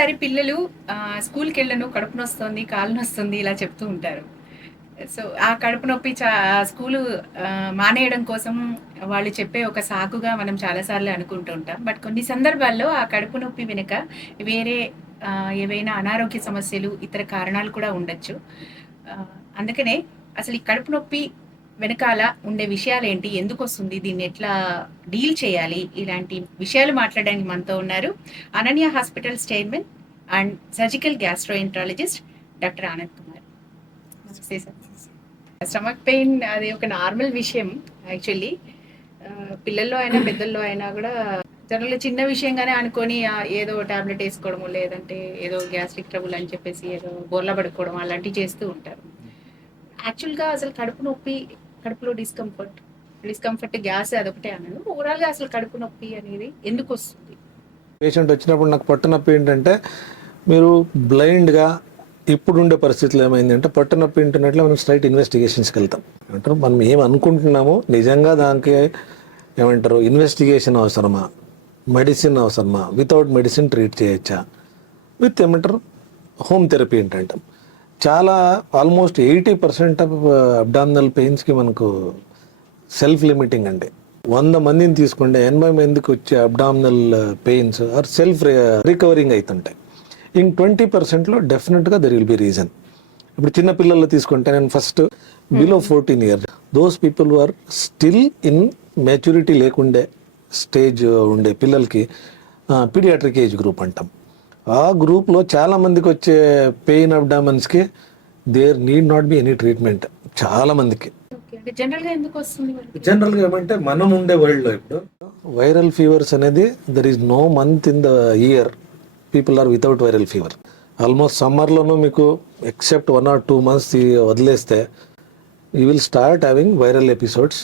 ఒక్కొక్కసారి పిల్లలు స్కూల్‌కి వెళ్ళను, కడుపు నొస్తుంది, కాళ్ళు నొస్తుంది ఇలా చెప్తూ ఉంటారు. సో, ఆ కడుపు నొప్పి స్కూలు మానేయడం కోసం వాళ్ళు చెప్పే ఒక సాకుగా మనం చాలా సార్లు అనుకుంటూ ఉంటాం. బట్ కొన్ని సందర్భాల్లో ఆ కడుపు నొప్పి వెనుక వేరే ఏవైనా అనారోగ్య సమస్యలు, ఇతర కారణాలు కూడా ఉండొచ్చు. అందుకనే అసలు ఈ కడుపు నొప్పి వెనకాల ఉండే విషయాలేంటి? ఎందుకొస్తుంది? దీన్ని ఎట్లా డీల్ చేయాలి? ఇలాంటి విషయాలు మాట్లాడడానికి మనతో ఉన్నారు Ananya hospitals chairman and surgical gastroenterologist doctor Anand Kumar. నమస్తే సార్. స్టమక్ పెయిన్ అది ఒక నార్మల్ విషయం యాక్చువల్లీ. పిల్లల్లో అయినా పెద్దల్లో అయినా కూడా జనరల్గా చిన్న విషయంగానే అనుకొని ఏదో టాబ్లెట్ వేసుకోవడము, లేదంటే ఏదో గ్యాస్ట్రిక్ ట్రబుల్ అని చెప్పేసి ఏదో బోర్లా పడుకోవడం అలాంటివి చేస్తూ ఉంటారు. యాక్చువల్గా అసలు కడుపు నొప్పి, కడుపులో డిస్కంఫర్ట్ గ్యాస్ అదొకటే అన్నాను. ఓవరాల్గా అసలు కడుపు నొప్పి అనేది ఎందుకు వస్తుంది? పేషెంట్ వచ్చినప్పుడు నాకు పొట్ట నొప్పి ఏంటంటే, మీరు బ్లైండ్గా ఇప్పుడుండే పరిస్థితులు ఏమైందంటే, పొట్ట నొప్పి ఉంటున్నట్లు మనం స్ట్రైట్ ఇన్వెస్టిగేషన్స్కి వెళ్తాం. అంటారు మనం ఏం అనుకుంటున్నామో నిజంగా దానికి ఏమంటారు ఇన్వెస్టిగేషన్ అవసరమా, మెడిసిన్ అవసరమా, వితౌట్ మెడిసిన్ ట్రీట్ చేయొచ్చా, విత్ ఏమంటారు హోమ్ థెరపీ ఏంటంటాం. చాలా ఆల్మోస్ట్ 80% ఆఫ్ అబ్డామినల్ పెయిన్స్కి మనకు సెల్ఫ్ లిమిటింగ్ అండి. 100 మందిని తీసుకుంటే 80 మందికి వచ్చే abdominal pains are self recovering అవుతుంటాయి. ఇంక 20%లో డెఫినెట్గా దెర్ విల్ బి రీజన్. ఇప్పుడు చిన్న పిల్లల్లో తీసుకుంటే నేను first below 14 years those people are still in maturity లేకుండే స్టేజ్ ఉండే పిల్లలకి పీడియాట్రిక్ ఏజ్ గ్రూప్ అంటాం. ఆ గ్రూప్లో చాలా మందికి వచ్చే పెయిన్ అబ్డామన్స్కి there need not be any treatment. చాలా మందికి జనరల్గా ఏమంటే మనం ఉండే వరల్డ్లో ఇప్పుడు వైరల్ ఫీవర్స్ అనేది there is no month in the year people are without viral fever. Almost సమ్మర్లోనూ మీకు ఎక్సెప్ట్ 1 or 2 months వదిలేస్తే you will start having viral episodes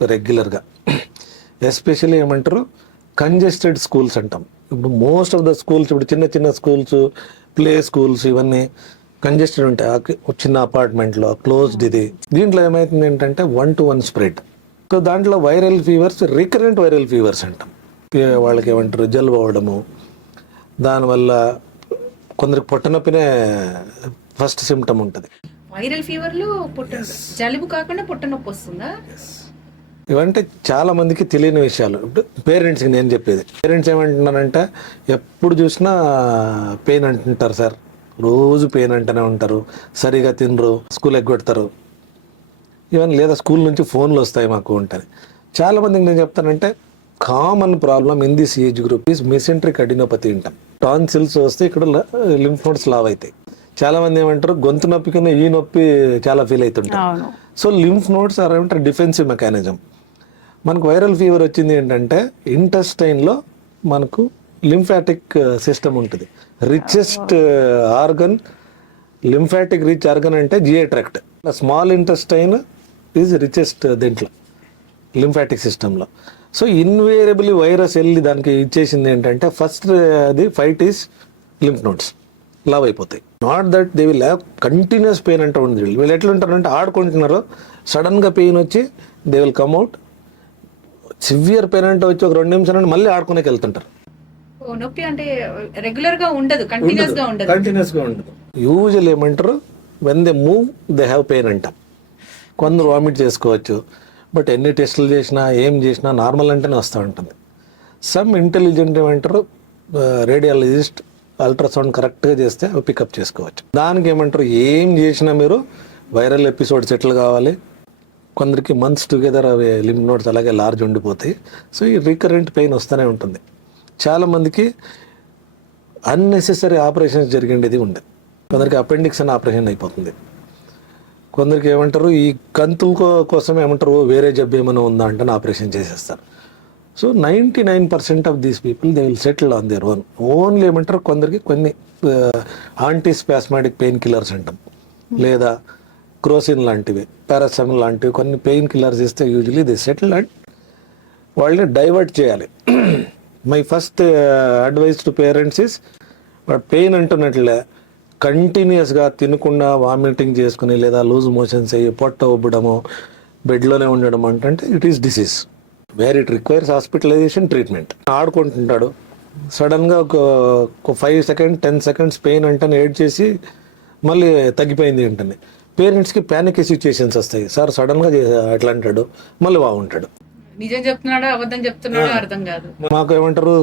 రెగ్యులర్గా. ఎస్పెషల్లీ ఏమంటారు కంజెస్టెడ్ స్కూల్స్ అంటాం. ఇప్పుడు మోస్ట్ ఆఫ్ ద స్కూల్స్, ఇప్పుడు చిన్న చిన్న స్కూల్స్, ప్లే స్కూల్స్ ఇవన్నీ కంజెస్టెడ్ ఉంటాయి. చిన్న అపార్ట్మెంట్లో క్లోజ్డ్ ఇది. దీంట్లో ఏమవుతుంది ఏంటంటే 1-to-1 స్ప్రెడ్. సో దాంట్లో viral fevers, recurrent viral fevers అంటాం. వాళ్ళకి ఏమంటారు జలుబు అవ్వడము, దానివల్ల కొందరికి పొట్ట నొప్పినే ఫస్ట్ సిమ్టమ్ ఉంటుంది. వైరల్ ఫీవర్లో జలుబు కాకుండా పొట్ట నొప్పి వస్తుందా? ఇవంటే చాలా మందికి తెలియని విషయాలు. ఇప్పుడు పేరెంట్స్కి నేను చెప్పేది, పేరెంట్స్ ఏమంటున్నారంటే ఎప్పుడు చూసినా పెయిన్ అంటుంటారు సార్, రోజు పెయిన్ అంటూనే ఉంటారు, సరిగా తినరు, స్కూల్ ఎగ్గొడతారు, ఈవెన్ లేదా స్కూల్ నుంచి ఫోన్లు వస్తాయి మాకు ఉంటుంది. చాలామందికి నేను చెప్తానంటే common problem in this age group is mesenteric adenopathy అంటాం. టాన్సిల్స్ వస్తే ఇక్కడ లింఫ్ నోడ్స్ లావ్ అవుతాయి. చాలా మంది ఏమంటారు గొంతు నొప్పి కన్నా ఈ నొప్పి చాలా ఫీల్ అవుతుంటారు. సో లింఫ్ నోడ్స్ ఆర్ ఏమంటారు డిఫెన్సివ్ మెకానిజం. మనకు వైరల్ ఫీవర్ వచ్చింది ఏంటంటే ఇంటెస్టైన్లో మనకు లింఫాటిక్ సిస్టమ్ ఉంటుంది. Richest organ, lymphatic rich organ అంటే GI tract. Small intestine is richest దీంట్లో లింఫాటిక్ సిస్టంలో. సో ఇన్వేరియబుల్లీ వైరస్ వెళ్ళి దానికి ఇచ్చేసింది ఏంటంటే ఫస్ట్ అది ఫైట్ ఈస్ లింఫ్ నోడ్స్ లవ్ అయిపోతాయి. Not that they will have continuous pain అంటే ఉంది. వీళ్ళు ఎట్లా ఉంటారంటే ఆడుకుంటున్నారు, సడన్గా పెయిన్ వచ్చి they will come out. Severe pain అంటే వచ్చి ఒక 2 నిమిషాలు మళ్ళీ ఆడుకునేకి వెళ్తుంటారు. నొప్పి అంటే రెగ్యులర్ గా ఉండదు, కంటిన్యూస్ గా ఉండదు. యూజువల్ ఏమంటారు when they move they have pain అంటాం. కొందరు వామిట్ చేసుకోవచ్చు, బట్ ఎన్ని టెస్టులు చేసినా ఏం చేసినా నార్మల్ అంటేనే వస్తూ ఉంటుంది. సమ్ ఇంటెలిజెంట్ ఏమంటారు రేడియాలజిస్ట్ అల్ట్రాసౌండ్ కరెక్ట్గా చేస్తే అవి పికప్ చేసుకోవచ్చు. దానికి ఏమంటారు ఏం చేసినా మీరు వైరల్ ఎపిసోడ్ సెటిల్ కావాలి. కొందరికి మంత్స్ టుగెదర్ అవి లింఫ్ నోడ్స్ అలాగే లార్జ్ ఉండిపోతాయి. సో ఈ రికరెంట్ పెయిన్ వస్తూనే ఉంటుంది. చాలామందికి అన్నెసెసరీ ఆపరేషన్స్ జరిగేది ఉంది. కొందరికి అపెండిక్స్ అని ఆపరేషన్ అయిపోతుంది. కొందరికి ఏమంటారు ఈ కంతుల కోసం ఏమంటారు వేరే జబ్బు ఏమైనా ఉందా అంటే ఆపరేషన్ చేసేస్తారు. So 99% of these people they will settle on their own. Only ఏమంటారు కొందరికి కొన్ని యాంటీస్పాస్మాటిక్ పెయిన్ కిల్లర్స్ అంటాం, లేదా క్రోసిన్ లాంటివి, పారాసెటమాల్ లాంటివి కొన్ని పెయిన్ కిల్లర్స్ ఇస్తే యూజువలీ దే సెటిల్ అండ్ వాళ్ళని డైవర్ట్ చేయాలి. My first advice to parents is pain అంటున్నట్లే కంటిన్యూస్గా తినకుండా వామిటింగ్ చేసుకుని లేదా లూజ్ మోషన్స్ అయ్యి పొట్ట ఉబ్బడము బెడ్లోనే ఉండడం అంటే it is disease where it requires hospitalisation treatment. ఆడుకుంటుంటాడు, సడన్గా ఒక 5 సెకండ్ 10 సెకండ్స్ పెయిన్ అంటేనే ఏడ్ చేసి మళ్ళీ తగ్గిపోయింది ఏంటని పేరెంట్స్కి ప్యానిక్ సిచ్యుయేషన్స్ వస్తాయి. సార్ సడన్గా అట్లా అంటాడు, మళ్ళీ బాగుంటాడు. నిజం చెప్తున్నాడో అబద్ధం చెప్తున్నాడో అర్థం కాదు. మాకు ఏమంటారు,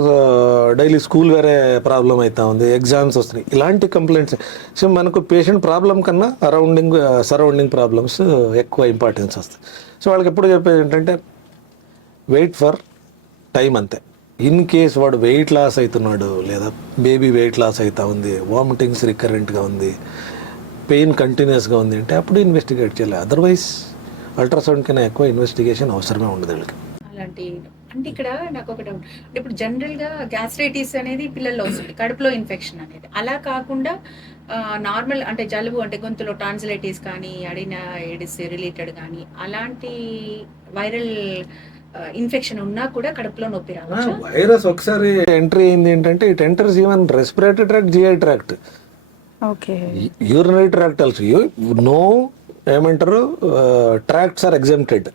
డైలీ స్కూల్ వేరే ప్రాబ్లం అవుతా ఉంది, ఎగ్జామ్స్ వస్తున్నాయి, ఇలాంటి కంప్లైంట్స్. సో మనకు పేషెంట్ ప్రాబ్లం కన్నా సరౌండింగ్ ప్రాబ్లమ్స్ ఎక్కువ ఇంపార్టెన్స్ వస్తాయి. సో వాళ్ళకి ఎప్పుడు చెప్పేది ఏంటంటే వెయిట్ ఫర్ టైం అంతే. ఇన్ కేస్ వాడు వెయిట్ లాస్ అవుతున్నాడు, లేదా బేబీ వెయిట్ లాస్ అవుతా ఉంది, వామిటింగ్స్ రికరెంట్గా ఉంది, పెయిన్ కంటిన్యూస్గా ఉంది అంటే అప్పుడు ఇన్వెస్టిగేట్ చేయాలి. అదర్వైజ్ అల్ట్రాసౌండ్ కన్నా ఎక్కువ ఇన్వెస్టిగేషన్ అవసరమే ఉండదు వీళ్ళకి. అలాంటి అంటే ఇక్కడ నాకు ఒకటి అంటే ఇప్పుడు జనరల్గా గ్యాస్ట్రైటిస్ అనేది పిల్లల్లో వస్తుంది, కడుపులో ఇన్ఫెక్షన్ అనేది. అలా కాకుండా నార్మల్ అంటే జలుబు అంటే గొంతులో టాన్సిలైటిస్ కానీ అడినా ఎడిస్ రిలేటెడ్ కానీ అలాంటి వైరల్ ఇన్ఫెక్షన్ ఉన్నా కూడా కడుపులో నొప్పి రావచ్చు. వైరస్ ఒకసారి ఎంట్రీ అయింది ఏంటంటే it enters even respiratory tract, GI tract, okay, urinary tract also. No ఏమంటారు, tracts are exempted.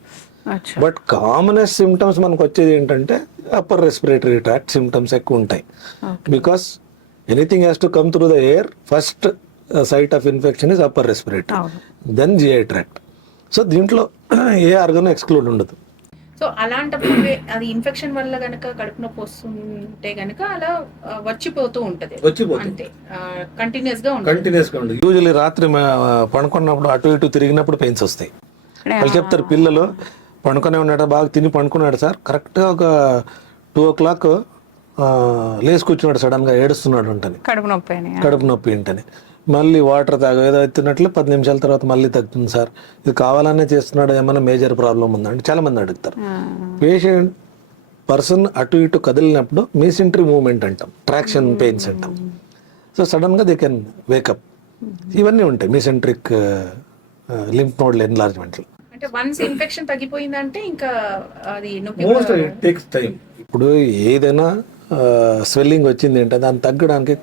But commonest symptoms మనకు వచ్చేది ఏంటంటే అప్పర్ రెస్పిరేటరీ ట్రాక్ట్ సిమ్టమ్స్ ఎక్కువ ఉంటాయి. Because anything has to come through the air. First site of infection is upper respiratory, then GI tract. So దీంట్లో ఏ organ exclude ఉండదు. So అలాంటప్పుడు అది ఇన్ఫెక్షన్ వల్ల గనక కడుపు నొప్పి వస్తుంటే గనక అలా వచ్చిపోతూ ఉంటది, అంతే కంటిన్యూస్ గా ఉంటుంది. యూజువల్లీ రాత్రి పడుకున్నప్పుడు అటు ఇటు తిరిగినప్పుడు పెయిన్స్ వస్తాయి. వాళ్ళు చెప్తారు పిల్లలు పండుకొనే ఉన్నాడు, బాగా తిని పండుకున్నాడు సార్, కరెక్ట్గా ఒక 2 o'clock లేచి కూర్చున్నాడు, సడన్గా ఏడుస్తున్నాడు ఉంటుంది, కడుపు నొప్పి ఏంటని. మళ్ళీ వాటర్ ఏదో ఎత్తున్నట్లు 10 నిమిషాల తర్వాత మళ్ళీ తగ్గుతుంది సార్, ఇది కావాలనే చేస్తున్నాడు, ఏమైనా మేజర్ ప్రాబ్లం ఉందా అంటే చాలా మంది అడుగుతారు. పేషెంట్ పర్సన్ అటు ఇటు కదిలినప్పుడు మీసెంట్రీ మూవ్మెంట్ అంటాం, ట్రాక్షన్ పెయిన్స్ అంటాం. సో సడన్గా దే కెన్ వేకప్. ఇవన్నీ ఉంటాయి మీసెంట్రిక్ లింఫ్ నోడ్ ఎన్లార్జ్మెంట్లు. అంటే వన్స్ ఇన్ఫెక్షన్ తగ్గిపోయిందంటే ఇంకా అది టేక్స్ టైం. ఇప్పుడు ఏదైనా స్వెల్లింగ్ వచ్చింది అంటే దాన్ని తగ్గడానికి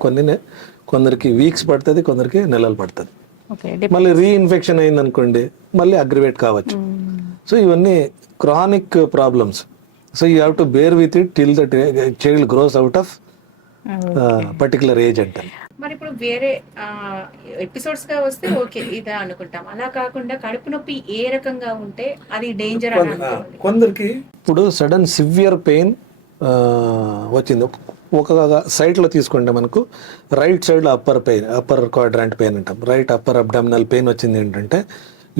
కొందరికి వీక్స్ పడుతుంది, కొందరికి నెలలు పడుతుంది. మళ్ళీ రీఇన్ఫెక్షన్ అయింది అనుకోండి, మళ్ళీ అగ్రివేట్ కావచ్చు. సో ఇవన్నీ chronic problems. So you have to bear with it till the child grows out of particular age అంటే. మరి ఇప్పుడు వేరే ఎపిసోడ్స్ గా వస్తే ఓకే ఇదే అనుకుంటాం, అలా కాకుండా కడుపు నొప్పి ఏ రకంగా ఉంటే అది డేంజర్ అని కొందరికి. ఇప్పుడు సడన్ సివియర్ పెయిన్ వచ్చింది ఒక సైడ్ లో తీసుకుంటే మనకు రైట్ సైడ్ లో అప్పర్ క్వాడ్రాంట్ పెయిన్ అంటాం, రైట్ అప్పర్ అబ్డామినల్ పెయిన్ వచ్చింది ఏంటంటే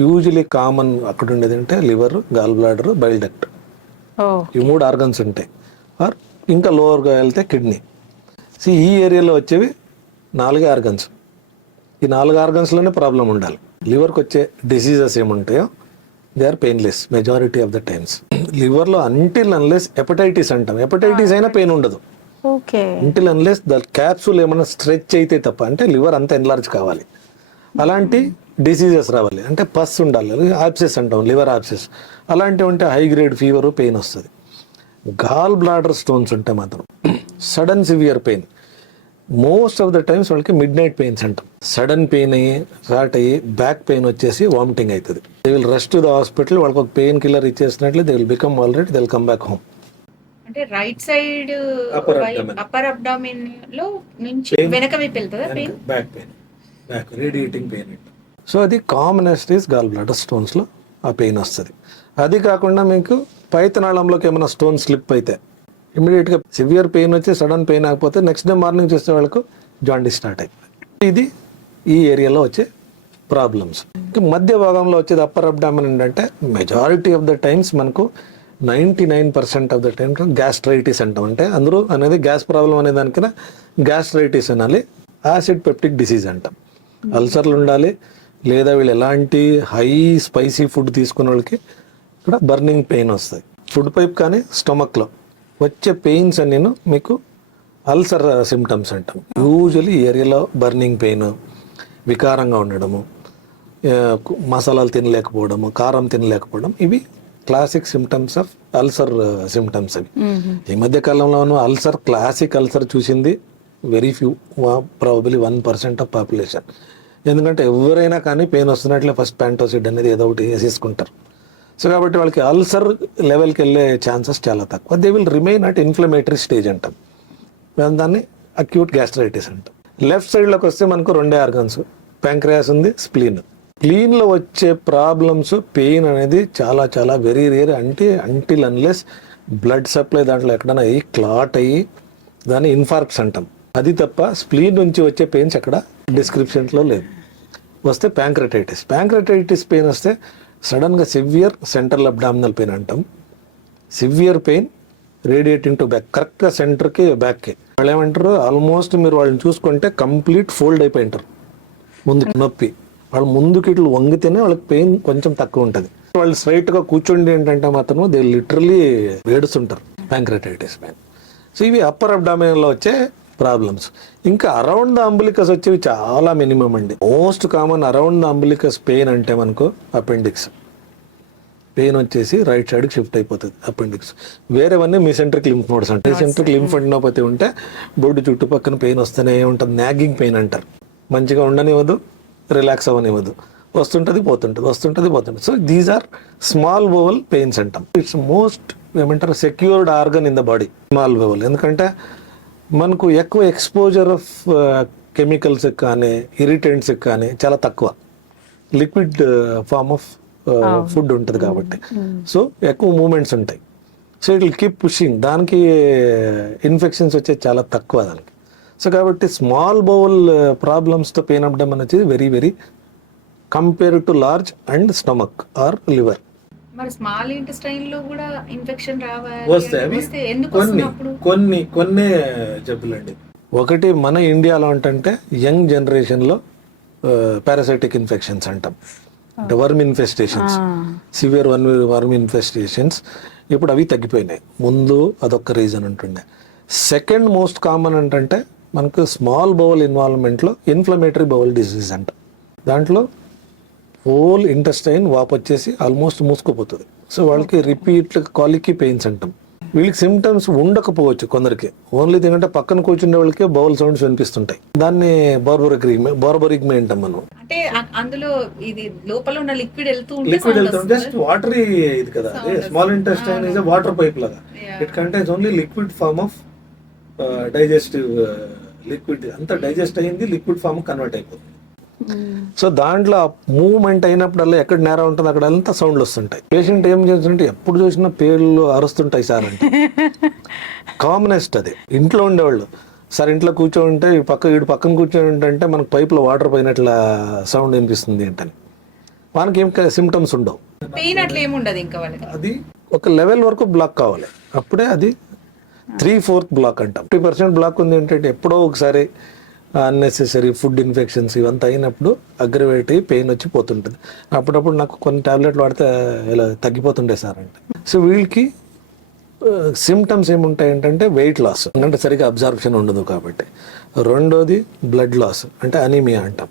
యూజువలీ కామన్ అక్కడ ఉండేది అంటే liver, gall bladder, bile duct, ఈ 3 ఆర్గన్స్ ఉంటాయి. ఆర్ ఇంకా లోవర్గా వెళ్తే కిడ్నీ. సో ఈ ఏరియాలో వచ్చేవి 4 ఆర్గన్స్. ఈ 4 ఆర్గన్స్లోనే ప్రాబ్లం ఉండాలి. లివర్కి వచ్చే డిసీజెస్ ఏముంటాయో they are painless majority of the times. లివర్లో అంటిల్ అన్లెస్ హెపటైటిస్ అంటాం, హెపటైటిస్ అయినా పెయిన్ ఉండదు. అంటిల్ అన్లెస్ ద క్యాప్సూల్ ఏమైనా స్ట్రెచ్ అయితే తప్ప, అంటే లివర్ అంతా ఎన్లార్జ్ కావాలి, అలాంటి డిసీజెస్ రావాలి. అంటే పస్ ఉండాలి, ఆప్సెస్ అంటాం, లివర్ ఆప్సెస్ అలాంటివి ఉంటే హై గ్రేడ్ ఫీవర్ పెయిన్ వస్తుంది. గాల్ బ్లాడర్ స్టోన్స్ ఉంటే మాత్రం sudden severe pain, most of the times వాళ్ళకి మిడ్ నైట్ పెయిన్స్ అంటాం. సడన్ పెయిన్ అయ్యి స్టార్ట్ అయ్యి బ్యాక్ పెయిన్ వచ్చేసి వామిటింగ్ అవుతుంది. They will rush to the hospital, వాళ్ళకి ఒక పెయిన్ కిల్లర్ ఇచ్చేసినట్లు they will become already, they will come back home. అంటే రైట్ సైడ్ అప్పర్ అబ్డామిన్ లో నుంచి వెనక వైపు వెళ్తుందా pain? Back pain, back radiating pain. So అది commonest is gall bladder stones లో ఆ పెయిన్ వస్తుంది. అది కాకుండా మీకు పైతనాళంలోకి ఏమైనా స్టోన్ స్లిప్ అయితే ఇమీడియట్గా సివియర్ పెయిన్ వచ్చి సడన్ పెయిన్ ఆగిపోతే నెక్స్ట్ డే మార్నింగ్ చేసే వాళ్ళకు జాండీస్ స్టార్ట్ అయిపోయింది. ఇది ఈ ఏరియాలో వచ్చే ప్రాబ్లమ్స్. మధ్య భాగంలో వచ్చేది అప్పర్ అబ్డామిన్ ఏంటంటే మెజారిటీ ఆఫ్ ద టైమ్స్ మనకు 99% ఆఫ్ ద టైమ్ గ్యాస్ట్రైటిస్ అంటాం. అంటే అందరూ అనేది గ్యాస్ ప్రాబ్లం అనే దానికన్నా గ్యాస్ట్రైటిస్ అనాలి, యాసిడ్ పెప్టిక్ డిసీజ్ అంటాం. అల్సర్లు ఉండాలి, లేదా వీళ్ళు ఎలాంటి హై స్పైసీ ఫుడ్ తీసుకునే వాళ్ళకి ఇక్కడ బర్నింగ్ పెయిన్ వస్తాయి. ఫుడ్ పైప్ కానీ స్టమక్లో వచ్చే పెయిన్స్ అన్నీ మీకు అల్సర్ సిమ్టమ్స్ అంటాం. యూజువల్లీ ఈ ఏరియాలో బర్నింగ్ పెయిన్, వికారంగా ఉండడము, మసాలాలు తినలేకపోవడము, కారం తినలేకపోవడం, ఇవి classic symptoms of ulcer symptoms. అవి ఈ మధ్య కాలంలోనూ అల్సర్, క్లాసిక్ అల్సర్ చూసింది very few, probably 1% of population. ఎందుకంటే ఎవరైనా కానీ పెయిన్ వస్తున్నట్లే ఫస్ట్ ప్యాంటోసిడ్ అనేది ఏదో ఒకటి వేసేసుకుంటారు. సో కాబట్టి వాళ్ళకి అల్సర్ లెవెల్కి వెళ్ళే ఛాన్సెస్ చాలా తక్కువ. They will remain at inflammatory stage అంటాం. దాన్ని అక్యూట్ గ్యాస్ట్రైటిస్ అంటాం. లెఫ్ట్ సైడ్లోకి వస్తే మనకు రెండే ఆర్గన్స్, ప్యాంక్రియాస్ ఉంది, స్ప్లీన్. స్ప్లీన్లో వచ్చే ప్రాబ్లమ్స్, పెయిన్ అనేది చాలా చాలా very rare. Until unless blood supply దాంట్లో ఎక్కడైనా అయ్యి క్లాట్ అయ్యి దాన్ని ఇన్ఫార్క్ట్స్ అంటాం. అది తప్ప స్ప్లీన్ నుంచి వచ్చే పెయిన్స్ ఎక్కడ డిస్క్రిప్షన్స్లో లేదు. వస్తే ప్యాంక్రటైటిస్ పెయిన్ వస్తే సడన్గా సివియర్ సెంట్రల్ అబ్డామినల్ పెయిన్ అంటాం. Severe pain radiating to back, కరెక్ట్గా సెంటర్కి బ్యాక్కి. వాళ్ళు ఏమంటారు, ఆల్మోస్ట్ మీరు వాళ్ళని చూసుకుంటే కంప్లీట్ ఫోల్డ్ అయిపోయి ఉంటారు, ముందుకు నొప్పి. వాళ్ళు ముందుకి ఇట్లు వంగితేనే వాళ్ళకి పెయిన్ కొంచెం తక్కువ ఉంటుంది. వాళ్ళు స్ట్రైట్గా కూర్చోండి ఏంటంటే మాత్రం దే లిటరలీ ఏడుస్తుంటారు ప్యాంక్రటైటిస్ పెయిన్. సో ఇవి అప్పర్ అబ్డామినల్లో వచ్చే ప్రాబ్లమ్స్. ఇంకా అరౌండ్ ద అంబులికస్ వచ్చేవి చాలా మినిమం అండి. Most common around the umbilicus pain అంటే మనకు అపెండిక్స్ పెయిన్ వచ్చేసి రైట్ సైడ్కి షిఫ్ట్ అయిపోతుంది అపెండిక్స్. వేరేవన్నీ మీసెంట్రిక్ లింఫ్ నోడ్స్ అంటే మీసెంట్రిక్ లింఫ్ నోపతి ఉంటే బొడ్డు చుట్టుపక్కన పెయిన్ వస్తూనే ఉంటుంది. నాగింగ్ పెయిన్ అంటారు. మంచిగా ఉండనివ్వదు, రిలాక్స్ అవ్వనివ్వదు, వస్తుంటుంది పోతుంటుంది. So these are small bowel pains అంటాం. ఇట్స్ మోస్ట్ ఏమంటారు secured organ in the body small bowel. ఎందుకంటే మనకు ఎక్కువ ఎక్స్పోజర్ ఆఫ్ కెమికల్స్ కానీ ఇరిటెంట్స్ కానీ చాలా తక్కువ. లిక్విడ్ ఫార్మ్ ఆఫ్ ఫుడ్ ఉంటుంది కాబట్టి సో ఎక్కువ మూమెంట్స్ ఉంటాయి. So it will keep pushing. దానికి ఇన్ఫెక్షన్స్ వచ్చేది చాలా తక్కువ దానికి. సో కాబట్టి స్మాల్ బౌల్ ప్రాబ్లమ్స్తో పెయిన్ అబ్డమన్ వచ్చేది very very compare to large and stomach or liver. మరి స్మాల్ ఇంటెస్టైన్ లో కూడా ఇన్ఫెక్షన్ వస్తాయి. అవి కొన్ని జబ్బులండి. ఒకటి మన ఇండియాలో అంటే యంగ్ జనరేషన్లో పారాసైటిక్ ఇన్ఫెక్షన్స్ అంటాం, అంటే worm infestations, severe worm infestations. ఇప్పుడు అవి తగ్గిపోయినాయి. ముందు అదొక రీజన్ ఉంటుండే. సెకండ్ మోస్ట్ కామన్ అంటే మనకు స్మాల్ బౌల్ ఇన్వాల్వ్మెంట్లో ఇన్ఫ్లమేటరీ బౌల్ డిసీజ్ అంట. దాంట్లో హోల్ ఇంటెస్టైన్ వాపు వచ్చేసి ఆల్మోస్ట్ మూసుకుపోతుంది. సో వాళ్ళకి రిపీట్ కాలికి పెయిన్స్ అంటాం. వీళ్ళకి సిమ్టమ్స్ ఉండకపోవచ్చు కొందరికి, ఓన్లీ ఎందుకంటే పక్కన కూర్చుండే వాళ్ళకి బౌల్ సౌండ్స్ వినిపిస్తుంటాయి. దాన్ని బార్బరిగ్మే అంటాం మనం. అంటే అందులో ఇది లోపల ఉన్న లిక్విడ్ జస్ట్ వాటరీ ఇది కదా. Small intestine is water pipe లాగా. It contains only liquid form of digestive liquid. అంతా డైజెస్ట్ అయ్యింది, లిక్విడ్ ఫార్మ్ కన్వర్ట్ అయిపోతుంది. సో దాంట్లో మూవ్మెంట్ అయినప్పుడల్లా ఎక్కడ నేర ఉంటుంది అక్కడ అంతా సౌండ్లు వస్తుంటాయి. పేషెంట్ ఏం చేస్తుంటే ఎప్పుడు చూసినా పేర్లు అరుస్తుంటాయి సార్ అంటే. కామనెస్ట్ అది. ఇంట్లో ఉండేవాళ్ళు సార్ ఇంట్లో కూర్చోంటే వీడు పక్కన కూర్చోంటే మనకు పైపులో వాటర్ పోయినట్ల సౌండ్ వినిపిస్తుంది ఏంటని. మనకి ఏం సిమ్టమ్స్ ఉండవు. పెయిన్ అట్లా ఏముండదు. ఇంకా వాళ్ళకి అది ఒక లెవెల్ వరకు బ్లాక్ కావాలి, అప్పుడే అది 3/4 బ్లాక్ అంటాం. 50% బ్లాక్ ఉంది ఏంటంటే ఎప్పుడో ఒకసారి అన్నెసెసరీ ఫుడ్ ఇన్ఫెక్షన్స్ ఇవంతా అయినప్పుడు అగ్రవేట్ అయ్యి పెయిన్ వచ్చి పోతుంటుంది. అప్పుడప్పుడు నాకు కొన్ని టాబ్లెట్లు వాడితే ఇలా తగ్గిపోతుండే సార్ అంటే. సో వీళ్ళకి సిమ్టమ్స్ ఏముంటాయి ఏంటంటే వెయిట్ లాస్, అంటే సరిగ్గా అబ్జార్ప్షన్ ఉండదు కాబట్టి. రెండోది బ్లడ్ లాస్, అంటే అనీమియా అంటాం.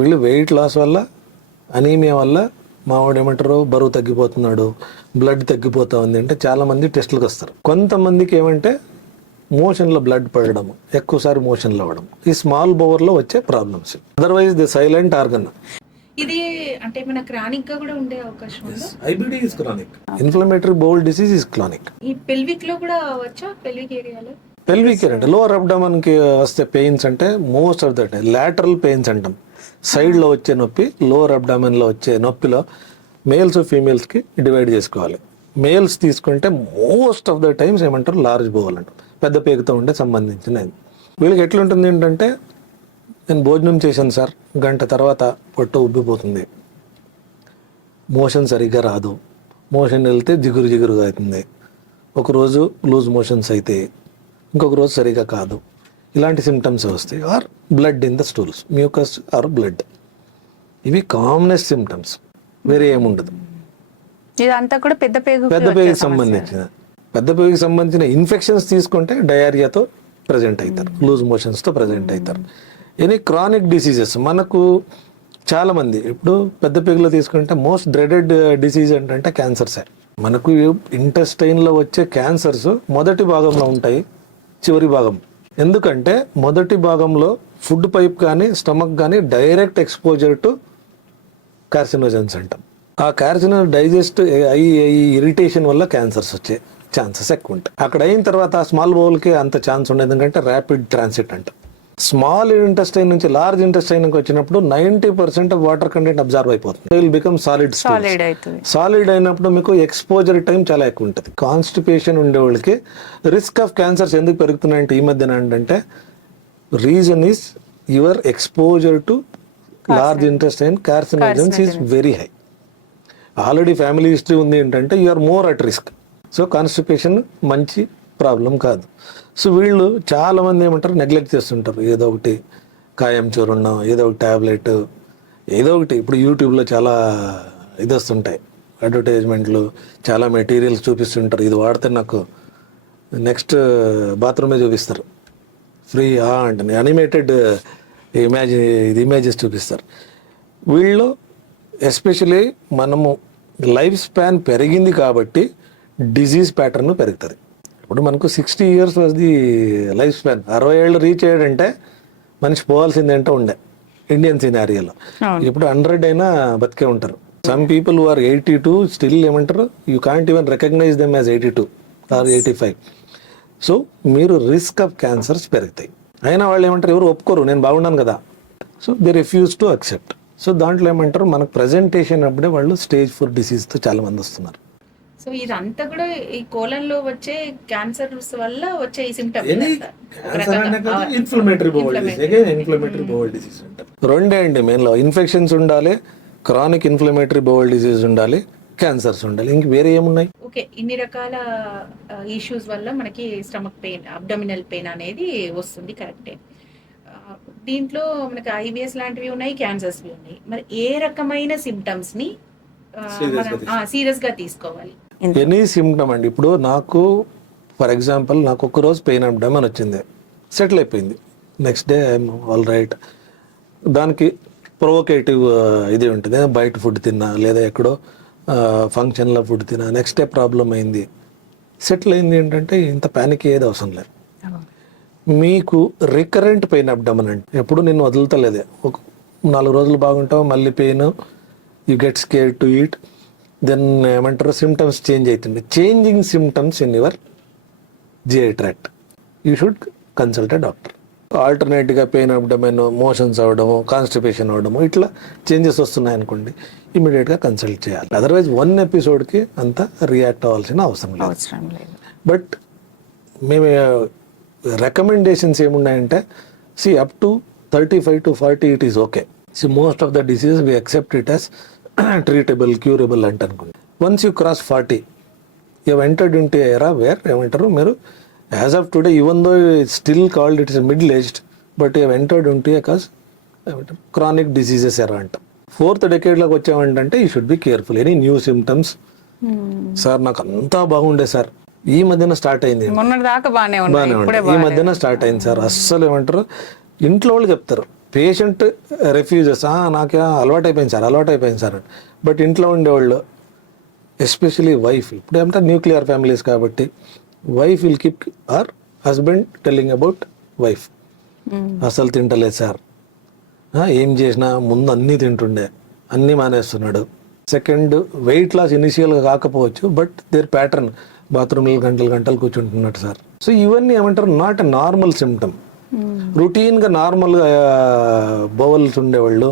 వీళ్ళు వెయిట్ లాస్ వల్ల, అనీమియా వల్ల మావాడు ఏమంటారు బరువు తగ్గిపోతున్నాడు, బ్లడ్ తగ్గిపోతా ఉంది అంటే చాలామంది టెస్టులకు వస్తారు. కొంతమందికి ఏమంటే మోషన్లో బ్లడ్ పడడం, ఎక్కువసారి మోషన్లో అవ్వడం, ఈ స్మాల్ బోవర్లో వచ్చే problems. Otherwise the silent organ. ఇది అంటే మన క్రానిక్ గా కూడా ఉండే అవకాశం ఉంది. IBD is chronic, inflammatory bowel disease is chronic. ఈ పెల్విక్ లో కూడా వచ్చా? పెల్విక్ ఏరియాలో పెల్విక్ అంటే లోవర్ అబ్డామన్ కి వస్తే పెయిన్స్ అంటే most of that lateral pains అంటాం. సైడ్ లో వచ్చే నొప్పి, లోవర్ అబ్డామన్ లో వచ్చే నొప్పిలో మేల్స్ ఫీమేల్స్ కి డివైడ్ చేసుకోవాలి. మేల్స్ తీసుకుంటే మోస్ట్ ఆఫ్ ద టైమ్స్ ఏమంటారు లార్జ్ బోవల్ అంటారు, పెద్ద పేగుతో ఉండే సంబంధించినది. వీళ్ళకి ఎట్లుంటుంది ఏంటంటే నేను భోజనం చేశాను సార్, గంట తర్వాత పొట్ట ఉబ్బిపోతుంది, మోషన్ సరిగ్గా రాదు, మోషన్ వెళ్తే జిగురుగా అవుతుంది, ఒకరోజు లూజ్ మోషన్స్ అయితే ఇంకొక రోజు సరిగా కాదు, ఇలాంటి సిమ్టమ్స్ వస్తాయి. Or blood in the stools, mucus or blood. ఇవి కామనెస్ట్ సిమ్టమ్స్, వేరే ఏముండదు. ఇదంతా కూడా పెద్ద పేగుకి సంబంధించిన ఇన్ఫెక్షన్స్ తీసుకుంటే డయేరియాతో ప్రజెంట్ అవుతారు, లూజ్ మోషన్స్తో ప్రజెంట్ అవుతారు. ఎనీ క్రానిక్ డిసీజెస్ మనకు చాలా మంది ఇప్పుడు పెద్ద పేగులో తీసుకుంటే మోస్ట్ డ్రెడెడ్ డిసీజ్ ఏంటంటే క్యాన్సర్సే. మనకు ఇంటెస్టైన్లో వచ్చే క్యాన్సర్స్ మొదటి భాగంలో ఉంటాయి, చివరి భాగం. ఎందుకంటే మొదటి భాగంలో ఫుడ్ పైప్ కానీ స్టమక్ కానీ డైరెక్ట్ ఎక్స్పోజర్ టు కార్సినోజన్స్ అంటాం. ఆ కార్సినో డైజెస్ట్ అయ్యి ఇరిటేషన్ వల్ల క్యాన్సర్స్ వచ్చాయి. ఛాన్సెస్ ఎక్కువ ఉంటాయి. అక్కడ అయిన తర్వాత ఆ స్మాల్ బౌల్కి అంత ఛాన్స్ ఉండదు, ఎందుకంటే ర్యాపిడ్ ట్రాన్సిట్ అంట. స్మాల్ ఇంటెస్టైన్ నుంచి లార్జ్ ఇంటెస్టైన్కి వచ్చినప్పుడు 90% ఆఫ్ వాటర్ కంటెంట్ అబ్జర్వ్ అయిపోతుంది. విల్ బికమ్ సాలిడ్ సాలిడ్ అవుతుంది. సాలిడ్ అయినప్పుడు మీకు ఎక్స్పోజర్ టైం చాలా ఎక్కువ ఉంటుంది. కాన్స్టిపేషన్ ఉండే వాళ్ళకి రిస్క్ ఆఫ్ క్యాన్సర్స్ ఎందుకు పెరుగుతున్నాయంటే ఈ మధ్యన ఏంటంటే reason is your exposure to large intestine carcinogens is very high. Already family history ఉంది ఏంటంటే you are more at risk. So constipation మంచి ప్రాబ్లం కాదు. సో వీళ్ళు చాలామంది ఏమంటారు, నెగ్లెక్ట్ చేస్తుంటారు. ఏదో ఒకటి కాయం చూరున్నాం, ఏదో ఒక ట్యాబ్లెట్, ఏదో ఒకటి. ఇప్పుడు యూట్యూబ్లో చాలా ఇది వస్తుంటాయి అడ్వర్టైజ్మెంట్లు, చాలా మెటీరియల్స్ చూపిస్తుంటారు. ఇది వాడితే నాకు నెక్స్ట్ బాత్రూమే చూపిస్తారు ఫ్రీ అంటే అనిమేటెడ్ ఇమేజెస్ చూపిస్తారు. వీళ్ళు ఎస్పెషలీ మనము లైఫ్ స్పాన్ పెరిగింది కాబట్టి డిజీజ్ ప్యాటర్న్ పెరుగుతుంది. ఇప్పుడు మనకు 60 years ది లైఫ్ స్పాన్, 60 ఏళ్ళు రీచ్ అయ్యాడంటే మనిషి పోవాల్సింది ఏంటో ఉండే ఇండియన్ సినారియోలో. ఇప్పుడు 100 అయినా బతికే ఉంటారు. Some people who are 82 still ఏమంటారు, you can't even recognise them as 82 or 85. So మీరు రిస్క్ ఆఫ్ క్యాన్సర్స్ పెరుగుతాయి. అయినా వాళ్ళు ఏమంటారు, ఎవరు ఒప్పుకోరు నేను బాగున్నాను కదా. So they refuse to accept. So దాంట్లో ఏమంటారు, మనకు ప్రజెంటేషన్ అప్పుడే వాళ్ళు స్టేజ్ 4 డిసీజ్తో చాలా మంది వస్తున్నారు. సో ఇదంతా కూడా ఈ కోలంలో వచ్చే క్యాన్సర్స్ వల్ల వచ్చే ఈ సిమ్టమ్ ఇన్ఫ్లమేటరీ బౌల్ డిసీజ్ అంటారు. రెండే అండి మెయిన్లో, ఇన్ఫెక్షన్స్ ఉండాలి, క్రానిక్ ఇన్ఫ్లమేటరీ బౌల్ డిసీజ్ ఉండాలి, క్యాన్సర్స్ ఉండాలి. ఇంక వేరే ఏమున్నాయి? ఓకే, ఇన్ని రకాల ఇష్యూస్ వల్ల మనకి స్టమక్ పెయిన్, అబ్డమినల్ పెయిన్ అనేది వస్తుంది, కరెక్టే. దీంట్లో మనకి ఐబిఎస్ లాంటివి ఉన్నాయి, క్యాన్సర్స్ ఉన్నాయి. మరి ఏ రకమైన సిమ్టమ్స్ ని సీరియస్ గా తీసుకోవాలి? ఎనీ సిమ్టమ్ అండి. ఇప్పుడు నాకు ఫర్ ఎగ్జాంపుల్ నాకు ఒక రోజు పెయిన్ అబ్డమన్ వచ్చింది, సెటిల్ అయిపోయింది. Next day I'm all right. దానికి ప్రొవోకేటివ్ ఇది ఉంటుంది, బయట ఫుడ్ తిన్నా లేదా ఎక్కడో ఫంక్షన్లో ఫుడ్ తిన్నా, నెక్స్ట్ డే ప్రాబ్లం అయింది, సెటిల్ అయింది. ఏంటంటే ఇంత ప్యానిక్ ఏది అవసరం లేదు. మీకు రికరెంట్ పెయిన్ అబ్డమన్ అంటే ఎప్పుడు నిన్ను వదులుతలేదే, ఒక 4 రోజులు బాగుంటావు, మళ్ళీ pain, you get scared to eat, then ఏమంటారు సిమ్టమ్స్ చేంజ్ అవుతుంది. Changing symptoms in your GI tract, you should consult a doctor. ఆల్టర్నేట్గా పెయిన్ అవ్వడమేనో, మోషన్స్ అవ్వడము, కాన్స్టిపేషన్ అవ్వడము, ఇట్లా చేంజెస్ వస్తున్నాయి అనుకోండి, ఇమీడియట్గా కన్సల్ట్ చేయాలి. అదర్వైజ్ 1 ఎపిసోడ్కి అంత రియాక్ట్ అవ్వాల్సిన అవసరం లేదు. బట్ మేము రికమెండేషన్స్ ఏమున్నాయంటే, see up to 35 to 40 it is okay. See most of the diseases we accept it as treatable, curable అంటే అనుకోండి. Once you cross 40 you entered into era where ఏమంటారు మీరు, as of today even though it's still called it is middle aged, but you entered into a cause ఏమంటారు chronic diseases era అంటాం. 4th decade-లోకి వచ్చామంటే you should be careful. Any new symptoms, sir నాకు అంతా బాగుండే sir, ఈ మధ్యన start అయింది, బాగానే ఉండే, ఈ మధ్యన స్టార్ట్ అయింది సార్, అస్సలు ఏమంటారు ఇంట్లో వాళ్ళు చెప్తారు, పేషెంట్ రిఫ్యూజెస్, నాకే అలవాటు అయిపోయింది సార్. బట్ ఇంట్లో ఉండేవాళ్ళు ఎస్పెషలీ వైఫ్, ఇప్పుడు ఏమంటారు న్యూక్లియర్ ఫ్యామిలీస్ కాబట్టి wife will keep are husband telling about wife, అసలు తింటలేదు సార్, ఏం చేసినా ముందు అన్నీ తింటుండే, అన్నీ మానేస్తున్నాడు. సెకండ్, వెయిట్ లాస్ ఇనిషియల్గా కాకపోవచ్చు, బట్ దేర్ ప్యాటర్న్ బాత్రూమ్లో గంటలు కూర్చుంటున్నట్టు సార్. సో ఇవన్నీ ఏమంటారు నాట్ ఎ నార్మల్ సిమ్టమ్. రొటీన్గా నార్మల్గా బౌల్స్ ఉండేవాళ్ళు,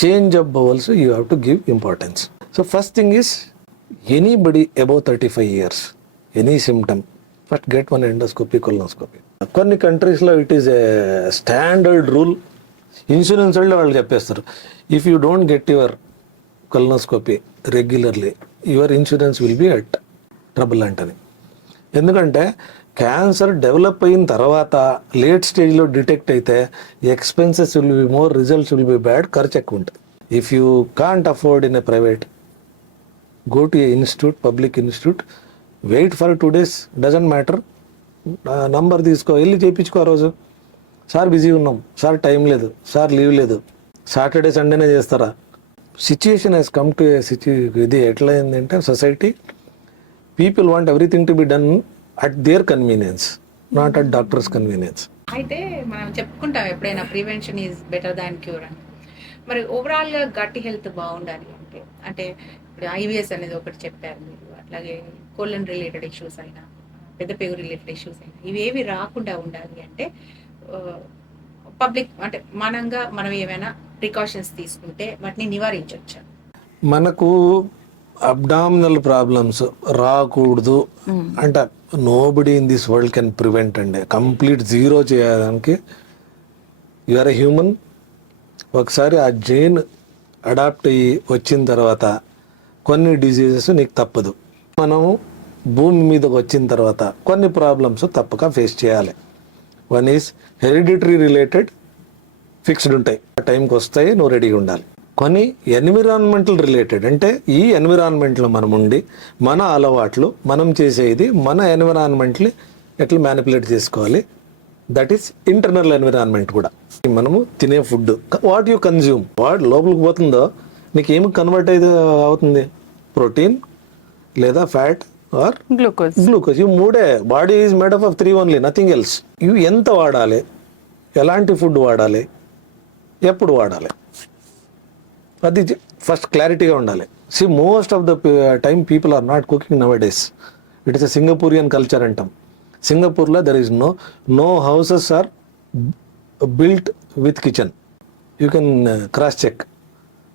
change of bowels you have to give importance. So first thing is anybody above 35 years, any symptom, first get 1 endoscopy, colonoscopy. కొన్ని కంట్రీస్లో it is a standard rule. Insurance వాళ్ళు చెప్పేస్తారు, if you don't get your colonoscopy regularly your insurance will be at trouble అంటని. ఎందుకంటే cancer develop అయిన తర్వాత late స్టేజ్లో detect అయితే expenses will be more, results will be bad, ఖర్చు ఎక్కువ ఉంటుంది. If you can't afford in a private, go to a institute, public institute, wait for 2 days, doesn't matter, number తీసుకో, వెళ్ళి చేయించుకో. ఆ రోజు సార్ బిజీ ఉన్నాం, సార్ టైం లేదు, సార్ లీవ్ లేదు, సాటర్డే సండేనే చేస్తారా. సిచ్యుయేషన్ హెస్ కమ్ టు ఇది ఎట్లా అయిందంటే society, people want everything to be done at their convenience, not at doctors convenience. అయితే మనం చెప్పుకుంటాం ఎప్పుడైనా prevention is better than cure అని. మరి ఓవరాల్గా గట్ హెల్త్ బాగుండాలి అంటే అంటే ఇప్పుడు ఐవిఎస్ అనేది ఒకటి చెప్పారు మీరు, అట్లాగే కోలన్ రిలేటెడ్ ఇష్యూస్ అయినా పెద్ద పేగు రిలేటెడ్ ఇష్యూస్ అయినా ఇవేవి రాకుండా ఉండాలి అంటే పబ్లిక్ అంటే మనం ఏమైనా ప్రికాషన్స్ తీసుకుంటే వాటిని నివారించవచ్చు. మనకు అబ్డామినల్ ప్రాబ్లమ్స్ రాకూడదు అంటే nobody in this world can prevent అండి. కంప్లీట్ జీరో చేయడానికి యూఆర్ ఎ హ్యూమన్. ఒకసారి ఆ జైన్ అడాప్ట్ అయ్యి వచ్చిన తర్వాత కొన్ని డిసీజెస్ నీకు తప్పదు. మనం భూమి మీదకి వచ్చిన తర్వాత కొన్ని ప్రాబ్లమ్స్ తప్పక ఫేస్ చేయాలి. One is hereditary related, fixed ఉంటాయి, ఆ టైంకి వస్తాయి, నువ్వు రెడీగా ఉండాలి. కొన్ని ఎన్విరాన్మెంటల్ రిలేటెడ్, అంటే ఈ ఎన్విరాన్మెంట్లో మనం ఉండి మన అలవాట్లు మనం చేసేది మన ఎన్విరాన్మెంట్ని ఎట్లా మ్యానిపులేట్ చేసుకోవాలి, దట్ ఈస్ ఇంటర్నల్ ఎన్విరాన్మెంట్ కూడా. మనము తినే food, what you consume, what లోపలికి పోతుందో నీకు ఏమి కన్వర్ట్ అయితే అవుతుంది, ప్రోటీన్ లేదా ఫ్యాట్ ఆర్ గ్లూకోజ్. ఇవి మూడే. Body is made up of 3 only, nothing else. ఇవి ఎంత వాడాలి, ఎలాంటి ఫుడ్ వాడాలి, ఎప్పుడు వాడాలి, అది ఫస్ట్ క్లారిటీగా ఉండాలి. See most of the time people are not cooking it is a Singaporean culture అంటాం. సింగపూర్లో there is no houses are built with kitchen. You can cross check.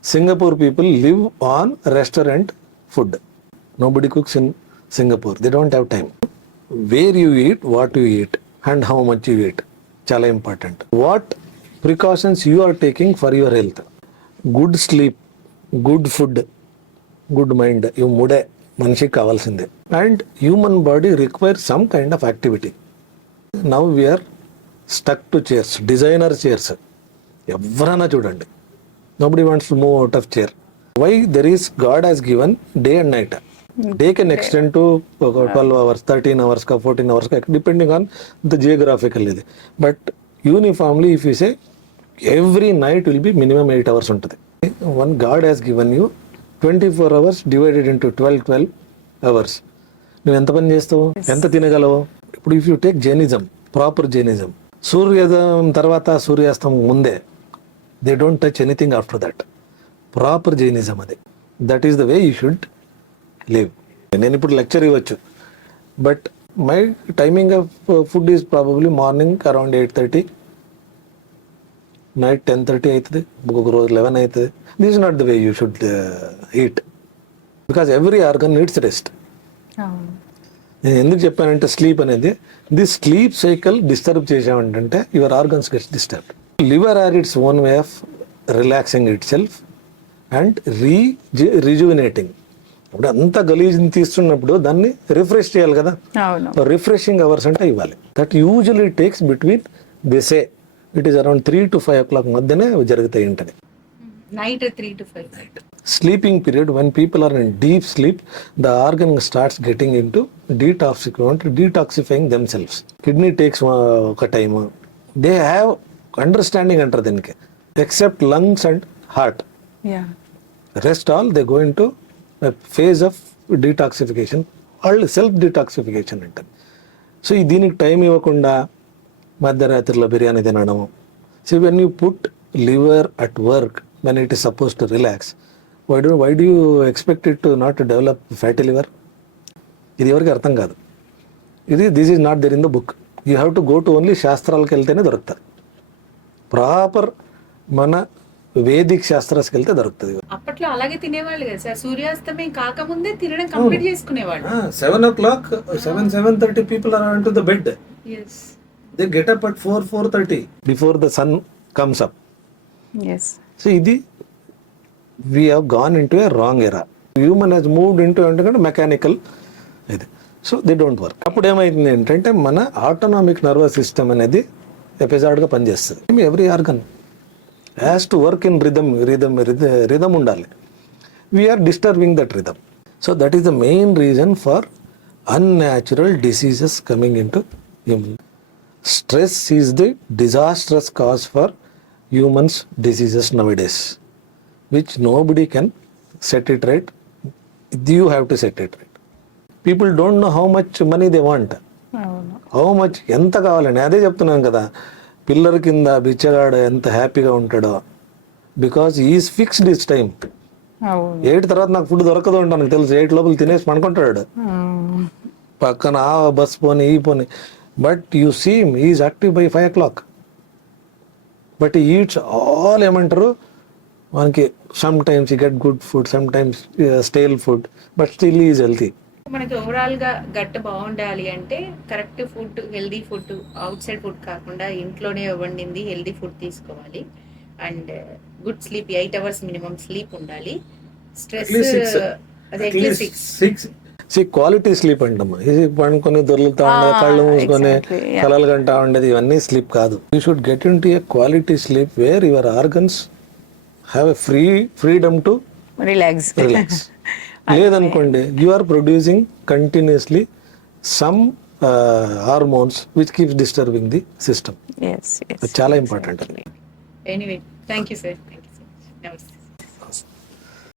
Singapore people live on restaurant food. Nobody cooks in Singapore. They don't have time. Where you eat, what you eat, and how much you eat. Chala important. What precautions you are taking for your health. Good sleep, good food, good mind. You mude manshi kavalsinde. And human body requires some kind of activity. Now we are stuck to chairs, designer chairs. ఎవరైనా చూడండి, nobody wants to move out of chair. Why? There is God has given day and night. Day can extend to 12 hours, 13 hours, 14 hours, depending on the geographical ఇది. But uniformly if you say every night will be minimum 8 hours ఉంటుంది. One God has given you 24 hours divided into 12 hours. నువ్వు ఎంత పని చేస్తావు, ఎంత తినగలవు? ఇప్పుడు if you take Jainism, proper Jainism, సూర్యోదయం తర్వాత సూర్యాస్తం ముందే, they don't touch anything after that. Proper Jainism అది. That is the way you should live. నేను ఇప్పుడు లెక్చర్ ఇవ్వచ్చు, but my timing of food is probably morning around 8:30, night 10:30 అవుతుంది, ఒక రోజు 11 అవుతుంది. This is not the way you should eat, because every organ needs rest. నేను ఎందుకు చెప్పానంటే స్లీప్ అనేది, దిస్ స్లీప్ సైకిల్ డిస్టర్బ్ చేసామంటే your organs gets disturbed. Liver are its own way of relaxing itself and rejuvenating. ఇప్పుడు అంతా గలీజ్ని తీస్తున్నప్పుడు దాన్ని refresh చేయాలి కదా. రిఫ్రెషింగ్ అవర్స్ అంటే ఇవ్వాలి. That usually takes between దిసే it is around 3 to 5 o'clock మధ్యనే జరుగుతాయి ఉంటుంది. Night 3 to 5 sleeping period, when people are in deep sleep, the organ starts getting into detoxifying themselves. Kidney takes a time. They have understanding under dinke, except lungs and heart. Yeah. Rest all they go into a phase of detoxification, all self detoxification అంటారు. So దీనికి time ఇవ్వకుండా మధ్యరాత్రిలో బిర్యానీ తినడం. So when you put liver at work when it is supposed to relax, why do you expect it to not to develop fatty liver? ఇది ఎవరికి అర్థం కాదు. This is not there in the book. You have to go to only శాస్త్రాలకు వెళ్తేనే దొరుకుతుంది. Proper మన Vedic శాస్త్రాలకు వెళ్తే దొరుకుతుంది. అప్పట్లో అలాగే తినేవాళ్ళు కదా సార్, సూర్యాస్తమయం కాకముందే తినడం కంప్లీట్ చేసుకునేవాళ్ళు. 7 o'clock, 7:30 people are onto the bed. Yes. They get up at 4:30 before the sun comes up. Yes. So ఇది we have gone into a wrong era. Human has moved into అంటే mechanical ఇది. So they don't work. అప్పుడు ఏమైంది ఏంటంటే మన autonomic nervous system అనేది ఎపిజాడ్గా పనిచేస్తుంది. Every organ has to work in rhythm ఉండాలి. We are disturbing that rhythm. So that is the main reason for unnatural diseases coming in to human. Stress is the disastrous cause for humans diseases nowadays, which nobody can set it right. You have to set it right. People don't know how much money they want. How much ఎంత కావాలని. అదే చెప్తున్నాను కదా, pillar కింద బిచ్చగాడు ఎంత హ్యాపీగా ఉంటాడో because is fixed is time. అవును 8 తర్వాత నాకు ఫుడ్ దొరకదు అంటే నాకు తెలుసు. 8 లోపల తినేసి పనుకుంటాడు. పక్కన ఆ బస్ పోని ఈ పోని. But you seem is active by 5 o'clock. But eats all ఏమంటారు మనకి sometimes you get good food, sometimes stale food, but still is healthy. మనకి ఓవరాల్ గా గట్ బాగుండాలి అంటే correct food, healthy food, outside food కాకుండా ఇంట్లోనే వండింది healthy food తీసుకోవాలి. And good sleep, 8 hours minimum sleep ఉండాలి. Stress అదే అట్లీస్ట్ 6. క్వాలిటీ స్లీప్ అంటమ్మా. ఇది పండుకొని దొర్లుతా ఉండేది, కళ్ళు మూసుకొని exactly, yeah. కలలు గంటా ఉండేది, ఇవన్నీ స్లీప్ కాదు. You should get in to a quality sleep where your organs have a freedom to relax relax. లేదనుకోండి you are producing continuously some hormones which keeps disturbing the system. Yes చాలా important అది. Anyway thank you sir, thank you so much. నమస్తే.